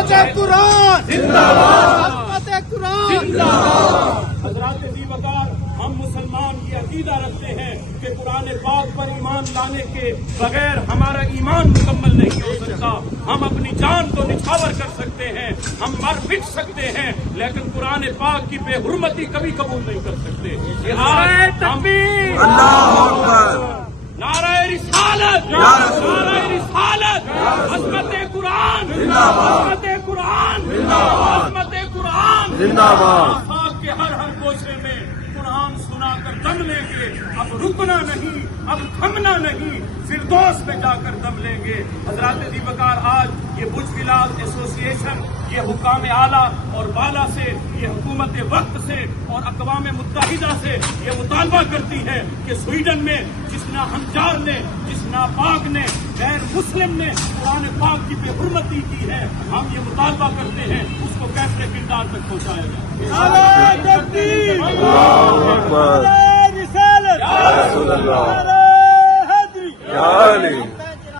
عظمت قرآن زندہ باد، عظمت قرآن زندہ باد۔ حضرات ذی وقار، ہم مسلمان یہ عقیدہ رکھتے ہیں کہ قرآن پاک پر ایمان لانے کے بغیر ہمارا ایمان مکمل نہیں ہو سکتا۔ ہم اپنی جان تو نچھاور کر سکتے ہیں، ہم مر مٹ سکتے ہیں، لیکن قرآن پاک کی بے حرمتی کبھی قبول نہیں کر سکتے۔ نعرہ تکبیر، اللہ اکبر، نعرہ رسالت، نعرہ رسالت، عظمت قرآن، عظمت قرآن، عظمت قرآن زندہ باد۔ آفاق کے ہر ہر گوشے میں قرآن سنا کر دم لیں گے، اب رکنا نہیں، اب تھمنا نہیں، فردوس میں جا کر دم لیں گے۔ حضرات ذی وقار، آج یہ بج بلال ایسوسی ایشن، یہ حکام اعلیٰ اور بالا سے، یہ حکومت وقت سے اور اقوام متحدہ سے یہ مطالبہ کرتی ہے کہ سویڈن میں جس ناہنجار نے، جس ناپاک نے، غیر مسلم نے قرآن پاک کی بے حرمتی کی ہے، ہم یہ مطالبہ کرتے ہیں اس کو کیسے کردار تک پہنچایا جائے۔ نعرہ تکبیر، اللہ اکبر، نعرہ رسالت، یا رسول اللہ، نعرہ حیدری، یا علی۔